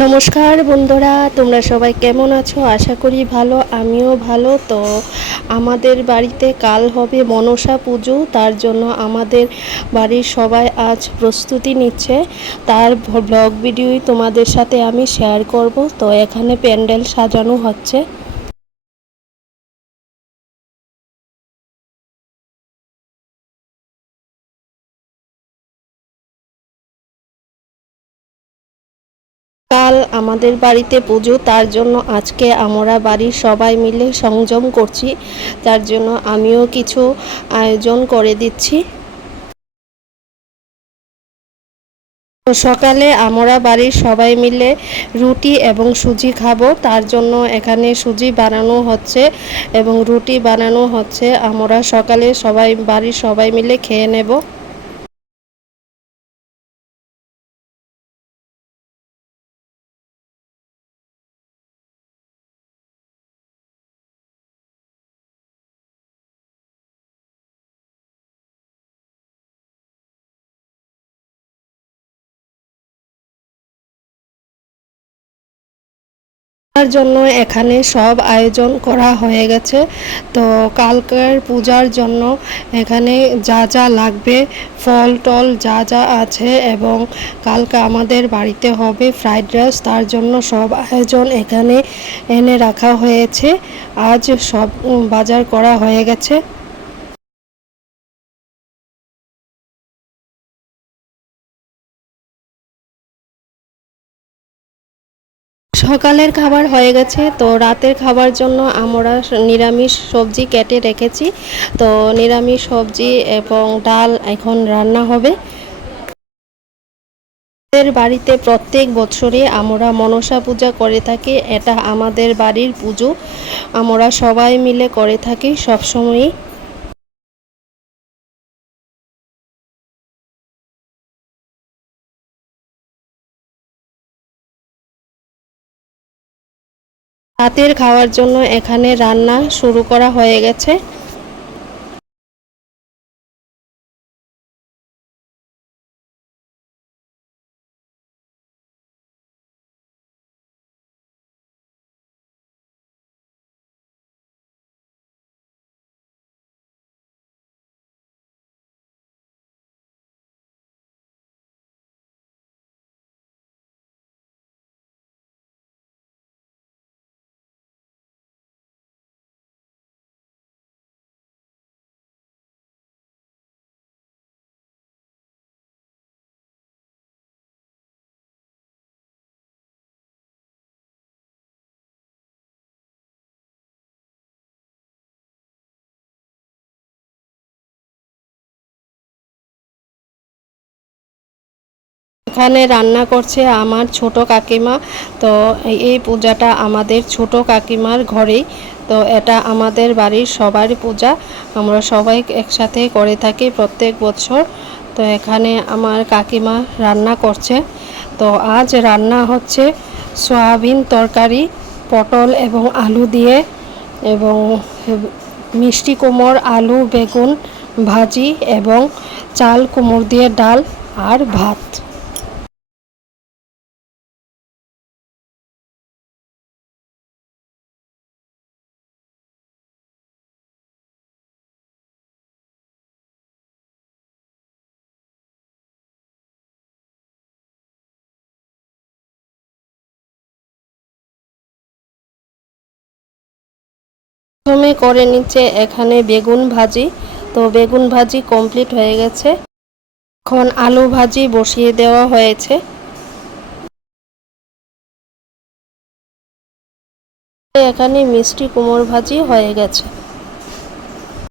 নমস্কার বন্ধুরা, তোমরা সবাই কেমন আছো? আশা করি ভালো, আমিও ভালো। তো আমাদের বাড়িতে কাল হবে মনসা পুজো, তার জন্য আমাদের বাড়ির সবাই আজ প্রস্তুতি নিচ্ছে। তার ব্লগ ভিডিওই তোমাদের সাথে আমি শেয়ার করব। তো এখানে প্যান্ডেল সাজানো হচ্ছে। কাল আমাদের বাড়িতে পুজো, তার জন্য আজকে আমরা বাড়ির সবাই মিলে সংযম করছি। তার জন্য আমিও কিছু আয়োজন করে দিচ্ছি। সকালে আমরা বাড়ির সবাই মিলে রুটি এবং সুজি খাব। তার জন্য এখানে সুজি বানানো হচ্ছে এবং রুটি বানানো হচ্ছে। আমরা সকালে সবাই, বাড়ির সবাই মিলে খেয়ে নেব। তার জন্য এখানে সব আয়োজন করা হয়ে গেছে। তো কালকের পূজার জন্য এখানে যা যা লাগবে, ফল টল যা যা আছে এবং কালকে আমাদের বাড়িতে হবে ফ্রাইড রাইস, তার জন্য সব আয়োজন এখানে এনে রাখা হয়েছে। আজ সব বাজার করা হয়ে গেছে। সকালের খাবার হয়ে গেছে, তো রাতের খাবার জন্য আমরা নিরামিষ সবজি কেটে রেখেছি। তো নিরামিষ সবজি এবং ডাল এখন রান্না হবে। আমাদের বাড়িতে প্রত্যেক বছরে আমরা মনসা পূজা করে থাকি, এটা আমাদের বাড়ির পুজো। আমরা সবাই মিলে করে থাকি সবসময়ই। রাতের খাওয়ার জন্য এখানে রান্না শুরু করা হয়ে গেছে। এখানে রান্না করছে আমার ছোট কাকিমা। তো এই পূজাটা আমাদের ছোট কাকিমার ঘরেই। তো এটা আমাদের বাড়ির সবার পূজা। আমরা সবাই একসাথে করে থাকি প্রত্যেক বছর। তো এখানে আমার কাকিমা রান্না করছে। তো আজ রান্না হচ্ছে সয়াবিন তরকারি, পটল এবং আলু দিয়ে এবং মিষ্টি কুমড়, আলু, বেগুন ভাজি এবং চাল কুমড় দিয়ে ডাল আর ভাত। প্রথমে করে নিচ্ছে এখানে বেগুন ভাজি। তো বেগুন ভাজি কমপ্লিট হয়ে গেছে। এখন আলু ভাজি বসিয়ে দেওয়া হয়েছে। এখানে মিষ্টি কুমড় ভাজি হয়ে গেছে।